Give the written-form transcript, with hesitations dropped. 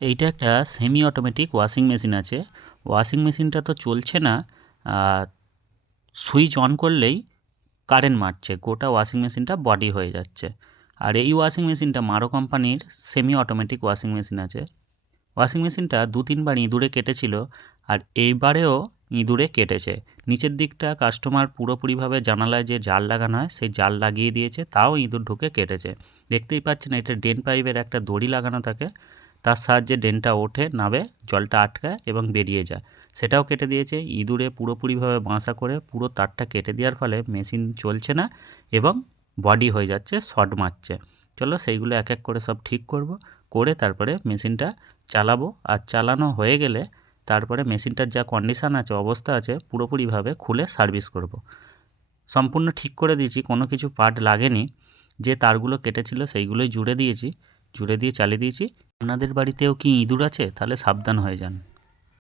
এইটা একটা semi automatic washing machine আছে। ওয়াশিং মেশিনটা তো চলছে না, সুইচ অন করলেই কারেন্ট মারছে, গোটা ওয়াশিং মেশিনটা বডি হয়ে যাচ্ছে। আর এই ওয়াশিং মেশিনটা মারো কোম্পানির সেমি অটোমেটিক ওয়াশিং মেশিন আছে। ওয়াশিং মেশিনটা 2-3 বার ইঁদুরে কেটেছিল, আর এইবারেও ইঁদুরে কেটেছে। নিচের দিকটা কাস্টমার পুরোপুরিভাবে জানালায় যে জাল লাগানো হয় সেই জাল লাগিয়ে দিয়েছে, তাও ইঁদুর ঢুকে কেটেছে। দেখতেই পাচ্ছেন এটা ড্রেন পাইপের একটা দড়ি লাগানো থাকে, তার সাহায্যে ড্রেনটা ওঠে, নাবে, জলটা আটকায় এবং বেরিয়ে যায়, সেটাও কেটে দিয়েছে। ইঁদুরে পুরোপুরিভাবে বাসা করে পুরো তারটা কেটে দেওয়ার ফলে মেশিন চলছে না এবং বডি হয়ে যাচ্ছে, শর্ট মারছে। চলো সেইগুলো এক এক করে সব ঠিক করব, করে তারপরে মেশিনটা চালাবো। আর চালানো হয়ে গেলে তারপরে মেশিনটার যা কন্ডিশান আছে, অবস্থা আছে, পুরোপুরিভাবে খুলে সার্ভিস করব। সম্পূর্ণ ঠিক করে দিয়েছি, কোনো কিছু পার্ট লাগেনি। যে তারগুলো কেটেছিল সেইগুলোই জুড়ে দিয়েছি, জুড়ে দিয়ে চালিয়ে দিয়েছি। আপনাদের বাড়িতেও কি ইঁদুর আছে? তাহলে সাবধান হয়ে যান।